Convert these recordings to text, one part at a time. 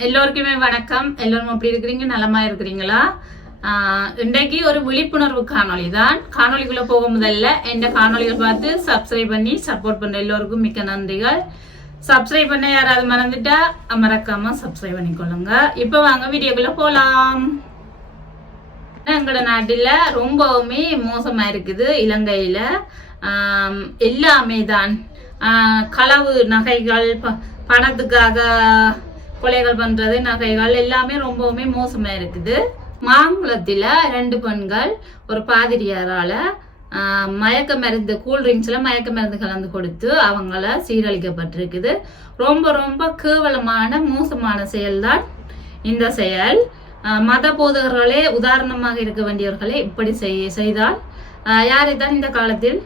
எல்லோருக்குமே வணக்கம். எல்லோரும் எப்படி இருக்கிறீங்க? நலமா இருக்கிறீங்களா? இன்றைக்கு ஒரு விழிப்புணர்வு காணொளி தான். காணொலிக்குள்ள போக முதல்ல இந்த காணொலிகள் பார்த்து சப்ஸ்கிரைப் பண்ணி சப்போர்ட் பண்ற எல்லோருக்கும் மிக்க நன்றிகள். சப்ஸ்கிரைப் பண்ண யாராவது மறந்துட்டா மறக்காம சப்ஸ்கிரைப் பண்ணிக்கொள்ளுங்க. இப்போ வாங்க வீடியோக்குள்ள போலாம். எங்களோட நாட்டில் ரொம்பவுமே மோசமா இருக்குது. இலங்கையில எல்லாமே தான் களவு நகைகள், பணத்துக்காக கொலைகள் பண்றது, நகைகள் எல்லாமே ரொம்பவுமே மோசமா இருக்குது. மாங்குளத்தில் 2 பெண்கள் ஒரு பாதிரியாரால மயக்க மருந்து, கூல்ட்ரிங்க்ஸ்ல மயக்க மருந்து கலந்து கொடுத்து அவங்கள சீரழிக்கப்பட்டிருக்குது. ரொம்ப ரொம்ப கேவலமான மோசமான செயல்தான் இந்த செயல். மத போதகர்களே உதாரணமாக இருக்க வேண்டியவர்களே இப்படி செய்தால் யாரை தான் இந்த காலத்தில்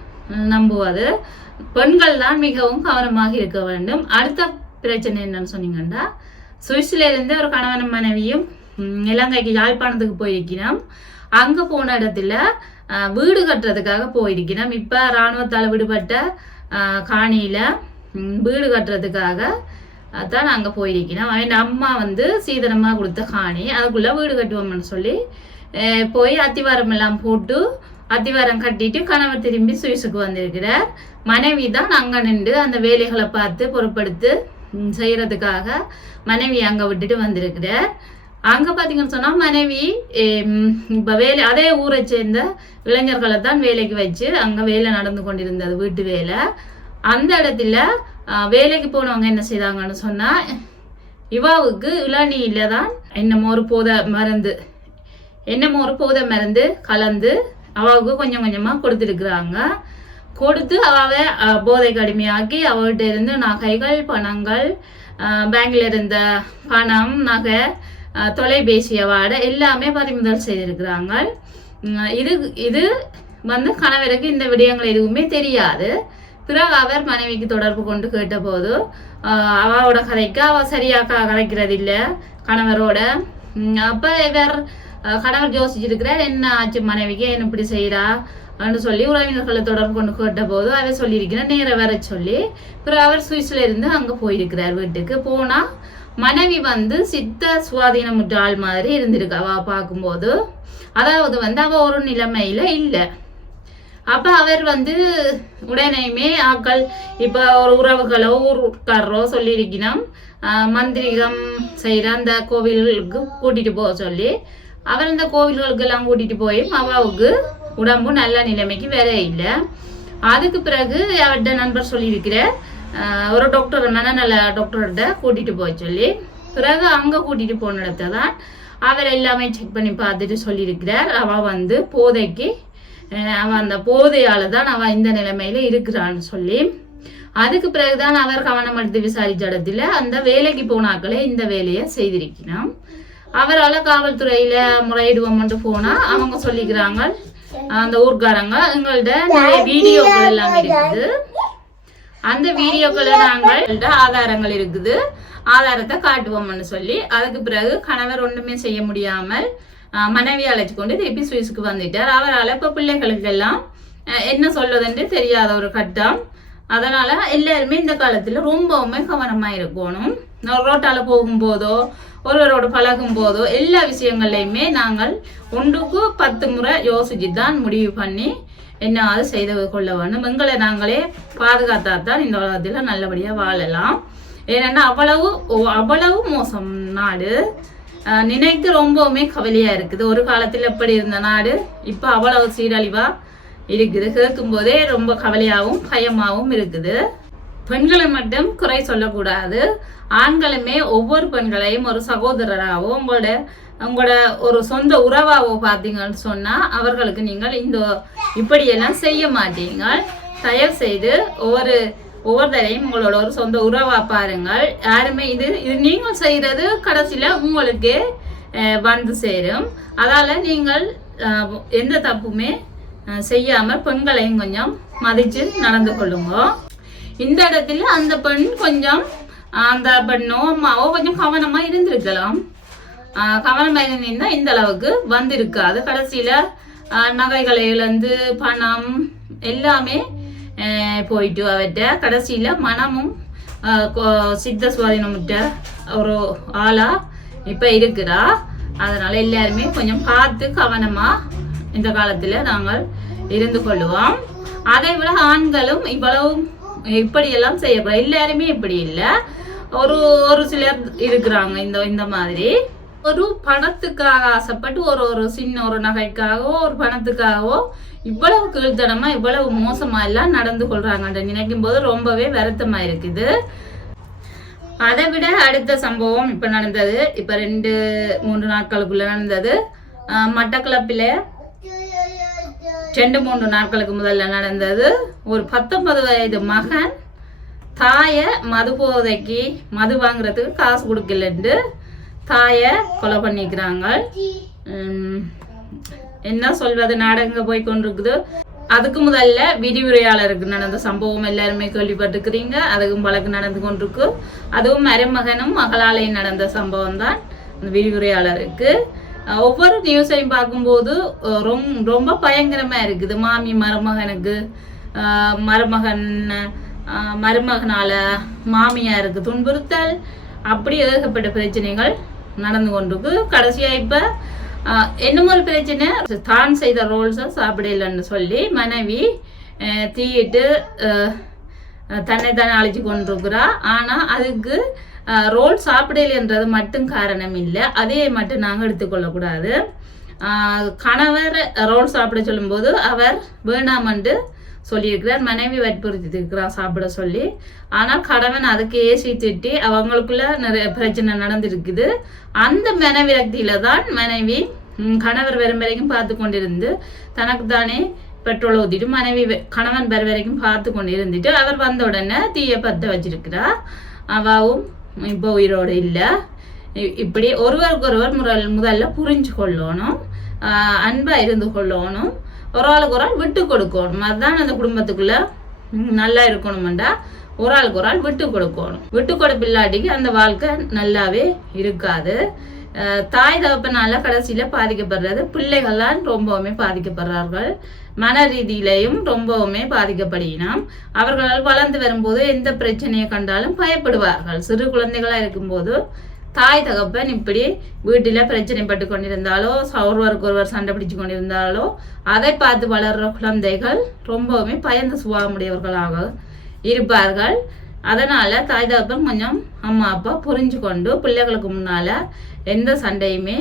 நம்புவது? பெண்கள் தான் மிகவும் கவனமாக இருக்க வேண்டும். அடுத்த பிரச்சனை என்னன்னு சொன்னீங்கன்னா, சுவிஸ்ல இருந்து ஒரு கணவன் மனைவியும் இலங்கைக்கு யாழ்ப்பாணத்துக்கு போயிருக்கிறோம். அங்க போன இடத்துல வீடு கட்டுறதுக்காக போயிருக்கிறோம். இப்ப இராணுவத்தால் விடுபட்ட காணியில வீடு கட்டுறதுக்காக தான் அங்க போயிருக்கிறோம். அவன் அம்மா சீதனமா கொடுத்த காணி, அதுக்குள்ள வீடு கட்டுவோம்னு சொல்லி போய் அத்திவாரம் எல்லாம் போட்டு அத்திவாரம் கட்டிட்டு கணவர் திரும்பி சுவிஸுக்கு வந்திருக்கிறார். மனைவி தான் அங்க நின்று அந்த வேலைகளை பார்த்து பொறுப்படுத்து செய்யறதுக்காக மனைவி அங்க விட்டுட்டு வந்திருக்கிறார். அங்க பாத்தீங்கன்னு சொன்னா மனைவி இப்ப வேலை அதே ஊரை சேர்ந்த இளைஞர்களை தான் வேலைக்கு வச்சு அங்க வேலை நடந்து கொண்டிருந்தது, வீட்டு வேலை. அந்த இடத்துல வேலைக்கு போனவங்க என்ன செய்தாங்கன்னு சொன்னா, இவாவுக்கு இளநீல தான் என்னமோ ஒரு போதை மருந்து கலந்து அவாவுக்கு கொஞ்சம் கொஞ்சமா கொடுத்துருக்குறாங்க. கொடுத்து அவாவை போதைக்கு அடிமையாக்கி அவர்கிட்ட இருந்து நகைகள், பணங்கள், பேங்க்ல இருந்த பணம், நகை, தொலைபேசி அவார்டு எல்லாமே பறிமுதல் செய்திருக்கிறாங்க. இது கணவருக்கு இந்த விடயங்கள் எதுவுமே தெரியாது. பிறகு அவர் மனைவிக்கு தொடர்பு கொண்டு கேட்ட போது அவாவோட கதைக்கு அவ சரியா கதைக்கிறது இல்லை கணவரோட. அப்ப கணவர் யோசிச்சிருக்கிறார், என்ன ஆச்சு மனைவிக்கு, என்ன இப்படி செய்யறா அப்படின்னு சொல்லி உறவினர்களை தொடர்பு கொண்டு கேட்ட போது அவர் சொல்லியிருக்கிறார் நேர வர சொல்லி. பிறகு அவர் சுவிஸ்ல இருந்து அங்க போயிருக்கிறார். வீட்டுக்கு போனா மனைவி சித்த சுவாதீனமுற்ற ஆள் மாதிரி இருந்திருக்கு அவ பார்க்கும்போது. அதாவது அவ ஒரு நிலைமையில இல்லை. அப்ப அவர் உடனேயுமே ஆக்கள் இப்ப ஒரு உறவுகளோ ஊருக்காரரோ சொல்லியிருக்கணும், மந்திரிகம் செய்யற அந்த கோவில்களுக்கு கூட்டிட்டு போக சொல்லி அவர் அந்த கோவில்களுக்கு எல்லாம் கூட்டிட்டு போய் அவாவுக்கு உடம்பு நல்ல நிலைமைக்கு வேற இல்லை. அதுக்கு பிறகு அவர்கிட்ட நண்பர் சொல்லியிருக்கிற ஒரு டாக்டர், மனநல டாக்டர்கிட்ட கூட்டிட்டு போக சொல்லி, பிறகு அங்க கூட்டிட்டு போன இடத்த தான் அவர் எல்லாமே செக் பண்ணி பார்த்துட்டு சொல்லியிருக்கிறார், அவ போதைக்கு அந்த போதையால தான் அவ இந்த நிலைமையில இருக்கிறான்னு சொல்லி. அதுக்கு பிறகுதான் அவர் கவனம் எடுத்து விசாரிச்ச இடத்துல அந்த வேலைக்கு போனாக்களே இந்த வேலையை செய்திருக்கணும். அவரால் காவல்துறையில முறையிடுவோம்னு போனா அவங்க சொல்லிக்கிறாங்க, அந்த ஊர்காரங்க எங்கள்ட நிறைய வீடியோக்கள் எல்லாம் இருக்குது, அந்த வீடியோக்களை நாங்கள் ஆதாரங்கள் இருக்குது, ஆதாரத்தை காட்டுவோம்னு சொல்லி. அதுக்கு பிறகு கணவர் ஒண்ணுமே செய்ய முடியாமல் மனைவி அழைச்சு கொண்டு திருப்பி சுவிஸுக்கு வந்துட்டார். அவரால் இப்ப பிள்ளைகளுக்கு எல்லாம் என்ன சொல்லுதுன்னு தெரியாத ஒரு கட்டம். அதனால எல்லாருமே இந்த காலத்துல ரொம்பவுமே கவனமா இருக்கணும். ரோட்டால போகும்போதோ ஒருவரோட பழகும் போதோ எல்லா விஷயங்கள்லையுமே நாங்கள் 1க்கு 10 முறை யோசிச்சு தான் முடிவு பண்ணி என்னாவது செய்து கொள்ள வேண்டும். எங்களை நாங்களே பாதுகாத்தா தான் இந்த உலகத்துல நல்லபடியா வாழலாம். ஏன்னா அவ்வளவு மோசம் நாடு. நினைத்து ரொம்பவுமே கவலையா இருக்குது. ஒரு காலத்துல எப்படி இருந்த நாடு இப்ப அவ்வளவு சீரழிவா இருக்குது. கேட்கும் போதே ரொம்ப கவலையாகவும் பயமாகவும் இருக்குது. பெண்களை மட்டும் குறை சொல்லக்கூடாது. ஆண்களுமே ஒவ்வொரு பெண்களையும் ஒரு சகோதரராகவோ உங்களோட ஒரு சொந்த உறவாவோ பார்த்தீங்கன்னு சொன்னா அவர்களுக்கு நீங்கள் இப்படியெல்லாம் செய்ய மாட்டீங்க. தயவு செய்து ஒவ்வொருத்தரையும் உங்களோட ஒரு சொந்த உறவா பாருங்கள். யாருமே இது நீங்கள் செய்யறது கடைசியில உங்களுக்கே சேரும். அதால நீங்கள் எந்த தப்புமே செய்யாம பெண்களையும் கொஞ்சம் மதிச்சு நடந்து கொள்ளுங்க. இந்த இடத்துல அந்த பெண் கொஞ்சம் அந்த பெண்ணோ அம்மாவோ கொஞ்சம் கவனமா இருந்திருக்கலாம். கவனமா இருந்திருந்தா இந்த அளவுக்கு வந்திருக்காது. கடைசியில நகைகளை இழந்து பணம் எல்லாமே போயிட்டு அவற்ற கடைசியில மனமும் சித்த சுவாதீனமுற்ற ஒரு ஆளா இப்போ இருக்கிறா. அதனால எல்லாருமே கொஞ்சம் பார்த்து கவனமா இந்த காலத்துல நாங்கள் இருந்து கொள்ளுவோம். அதை விட ஆண்களும் இவ்வளவு இப்படியெல்லாம் செய்யக்கூடாது. எல்லாருமே இப்படி இல்லை, ஒரு சிலர் இருக்கிறாங்க இந்த மாதிரி ஒரு பணத்துக்காக ஆசைப்பட்டு ஒரு சின்ன ஒரு நகைக்காகவோ ஒரு பணத்துக்காகவோ இவ்வளவு கீழ்த்தனமா இவ்வளவு மோசமா எல்லாம் நடந்து கொள்றாங்க நினைக்கும் போது ரொம்பவே வருத்தமா இருக்குது. அதை விட அடுத்த சம்பவம் இப்ப நடந்தது. இப்ப 2-3 நாட்களுக்குள்ள நடந்தது. மட்டக்களப்பில 2-3 நாட்களுக்கு முதல்ல நடந்தது. ஒரு 19 வயது மகன் தாய மது போதைக்கு மது வாங்குறதுக்கு காசு கொடுக்கலன்னு தாய கொலை பண்ணிக்கிறாங்க. என்ன சொல்வது, நாடகங்க போய் கொண்டிருக்குது. அதுக்கு முதல்ல விரிவுரையாளருக்கு நடந்த சம்பவம் எல்லாருமே கேள்விப்பட்டிருக்கிறீங்க. அதுக்கும் வழக்கு நடந்து கொண்டிருக்கு. அதுவும் மருமகனும் மகளாலையும் நடந்த சம்பவம் தான் விரிவுரையாளருக்கு. ஒவ்வொரு நியூஸையும் பார்க்கும்போது ரொம்ப பயங்கரமா இருக்குது. மாமி மருமகனுக்கு, மருமகனால மாமியாருக்கு துன்புறுத்தல், அப்படி ஏகப்பட்ட பிரச்சனைகள் நடந்து கொண்டிருக்கு. கடைசியா இப்ப இன்னும் ஒரு பிரச்சனை, தான் செய்த ரோல்ஸை சாப்பிடலன்னு சொல்லி மனைவி தீயிட்டு தன்னை அழிச்சு கொண்டிருக்கிறா. ஆனா அதுக்கு ரோல் சாப்பிடலைன்றது மட்டும் காரணம் இல்லை, அதே மட்டும் நாங்கள் எடுத்துக்கொள்ளக்கூடாது. கணவர் ரோல் சாப்பிட சொல்லும்போது அவர் வேணாமண்டு சொல்லியிருக்கிறார், மனைவி வற்புறுத்தி இருக்கிறார் சாப்பிட சொல்லி. ஆனால் கணவன் அதுக்கு ஏசி திட்டி அவங்களுக்குள்ள நிறைய பிரச்சனை நடந்திருக்குது. அந்த மனவிரக்தியில தான் மனைவி கணவர் வரும் வரைக்கும் பார்த்து கொண்டிருந்து தனக்கு தானே பெட்ரோல் ஊத்திட்டு கணவன் வர வரைக்கும் பார்த்து கொண்டு இருந்துட்டு அவர் வந்த உடனே தீய பத்த வச்சிருக்கிறா. அவாவும் இப்போ உயிரோடு இல்லை. இப்படி ஒருவருக்கொருவர் முதல்ல புரிஞ்சு கொள்ளணும், அன்பா இருந்து கொள்ளணும், ஒரு ஆளுக்கு ஒரு ஆள் விட்டு கொடுக்கணும். அதுதான் அந்த குடும்பத்துக்குள்ள நல்லா இருக்கணும்டா. ஒரு ஆளுக்கு ஒரு ஆள் விட்டு கொடுக்கணும். விட்டு கொடுப்பில்லாட்டிக்கு அந்த வாழ்க்கை நல்லாவே இருக்காது. தாய் தகப்பனால கடைசியில பாதிக்கப்படுறது பிள்ளைகள்லாம் ரொம்பவுமே பாதிக்கப்படுறார்கள். மன ரீதியிலையும் ரொம்பவுமே பாதிக்கப்படுகினோம். அவர்களால் வளர்ந்து வரும்போது எந்த பிரச்சனையை கண்டாலும் பயப்படுவார்கள். சிறு குழந்தைகளா இருக்கும்போது தாய் தகப்பன் இப்படி வீட்டில பிரச்சனைப்பட்டு கொண்டிருந்தாலோ ஒருவருக்கு ஒருவர் சண்டை பிடிச்சு கொண்டிருந்தாலோ அதை பார்த்து வளர்ற குழந்தைகள் ரொம்பவுமே பயந்து சுபாவமுடையவர்களாக இருப்பார்கள். அதனால தாய் தகப்பன் கொஞ்சம் அம்மா அப்பா புரிஞ்சு கொண்டு பிள்ளைகளுக்கு முன்னால எந்த சண்டையுமே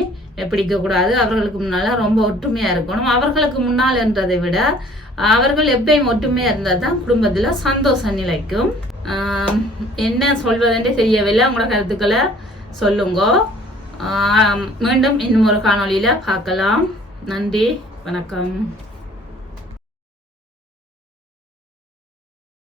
பிடிக்க கூடாது. அவர்களுக்கு முன்னால ரொம்ப ஒற்றுமையா இருக்கணும். அவர்களுக்கு முன்னால் என்றதை விட அவர்கள் எப்பயும் ஒற்றுமையா இருந்தால் தான் குடும்பத்துல சந்தோஷம் நிலைக்கும். என்ன சொல்வதென்றே தெரியவில்லை. உங்களோட கருத்துக்களை சொல்லுங்க. மீண்டும் இன்னும் ஒரு காணொளியில பார்க்கலாம். நன்றி, வணக்கம்.